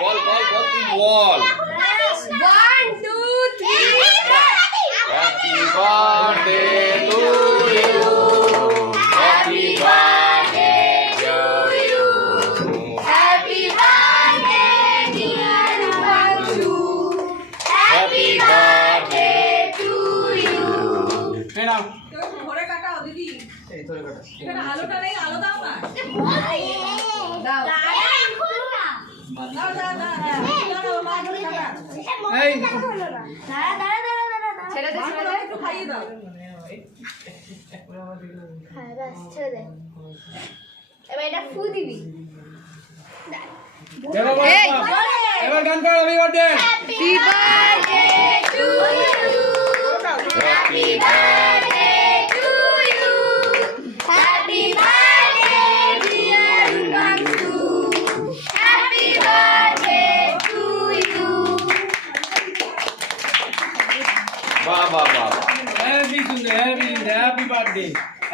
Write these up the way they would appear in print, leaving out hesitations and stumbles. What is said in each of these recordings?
বল বল বল তুই বল। 1 2 3 happy birthday to you, happy birthday to you, happy birthday dear Banshu, happy birthday to you. এই নাও ধরে কাটাও দিদি, এই ধরে কাটো। এখানে আলোটা নেই, আলো দাও না। দাও দাও দাও দাও মা ধরে কাটা। এই ছেড়ে দে ছেড়ে দে। একটু খাইয়ে দাও। ছেড়ে দে। এবার এটা ফু দিবি। এবার বল, এই, এবার গান কর happy birthday. Happy birthday to you, happy birthday to you, happy birthday dear Banshu, happy birthday to you. বাহ বাহ বাহ। হ্যাপি সুন্দর, হ্যাপি বার্থডে।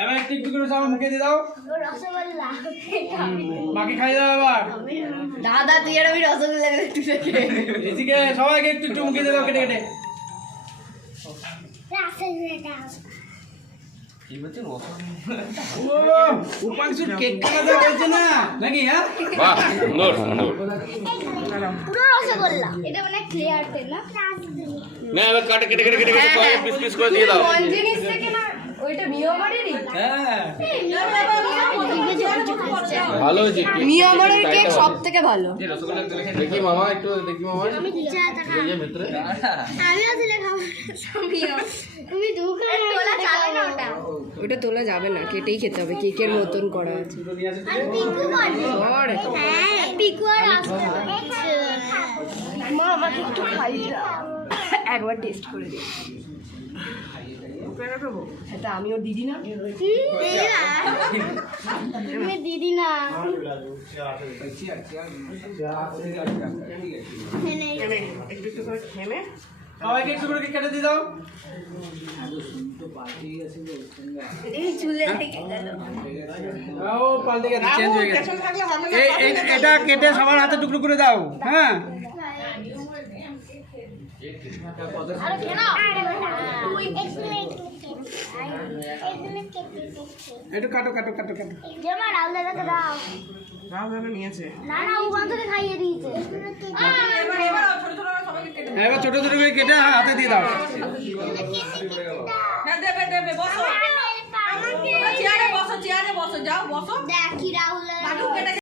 এবার একটু একটু করে সবার মুখে দিয়ে দাও, রসগোল্লা মাকে খাইয়ে দাও এবার। দাদা তুই আর আমি রসগোল্লা একটু দেখে এদিকে সবাইকে একটু একটু মুখে দিয়ে দাও কেটে কেটে। ও উপাংশুর কেক কাটা হয়েছে না নাকি? হ্যাঁ বাহ সুন্দর সুন্দর। পুরো রসগোল্লা এটা মানে ক্লিয়ার তে না না এবার কাটে কেটে কেটে কেটে কেটে সবাই পিস পিস করে দিয়ে দাও। কোন জিনিস থেকে না ওইটা মিয়ামারেরই হ্যাঁ ভালো হয়েছে। মিয়ামারের কেক সবথেকে ভালো দেখি মামা একটু দেখি মামা আমি দিচ্ছি এই যে ভিতরে আমি আসলে খাবো তুমি দুখানে তোলা যাবে না ওটা ওটা তোলা যাবে না, কেটেই খেতে হবে, কেকের মতন করা আছে। আর পিকু করে হ্যাঁ পিকু আর আসতে মা আমাকে একটু খাই দাও, একবার টেস্ট করে দিই। এটা আমি ওর দিদি না? তুমি দিদি না একটু একটু করে থেমে সবাইকে একটু করে কেক কেটে দিয়ে দাও। এই চুলে থেকে গেল ও পাল্টে গেছে, চেঞ্জ হয়ে গেছে। পেছনে থাকলে হবে না। এটা কেটে সবার হাতে টুকরো করে দাও। হ্যাঁ আর কেন একটু কাটো কাটো কাটো কাটো। জামা রাউল দাদাকে দাও রাও দাদা নিয়েছে। না না ওখান থেকে খাইয়ে দিয়েছে এবার এবার ছোট ছোট করে সবাইকে কেটে দাও। এবার ছোট ছোট করে কেটে হাতে দিয়ে দাও। হ্যাঁ দেবে দেবে, বসো। চেয়ারে বসো, চেয়ারে বসো, যাও বসো। দেখি রাহুল লাড্ডু কেটে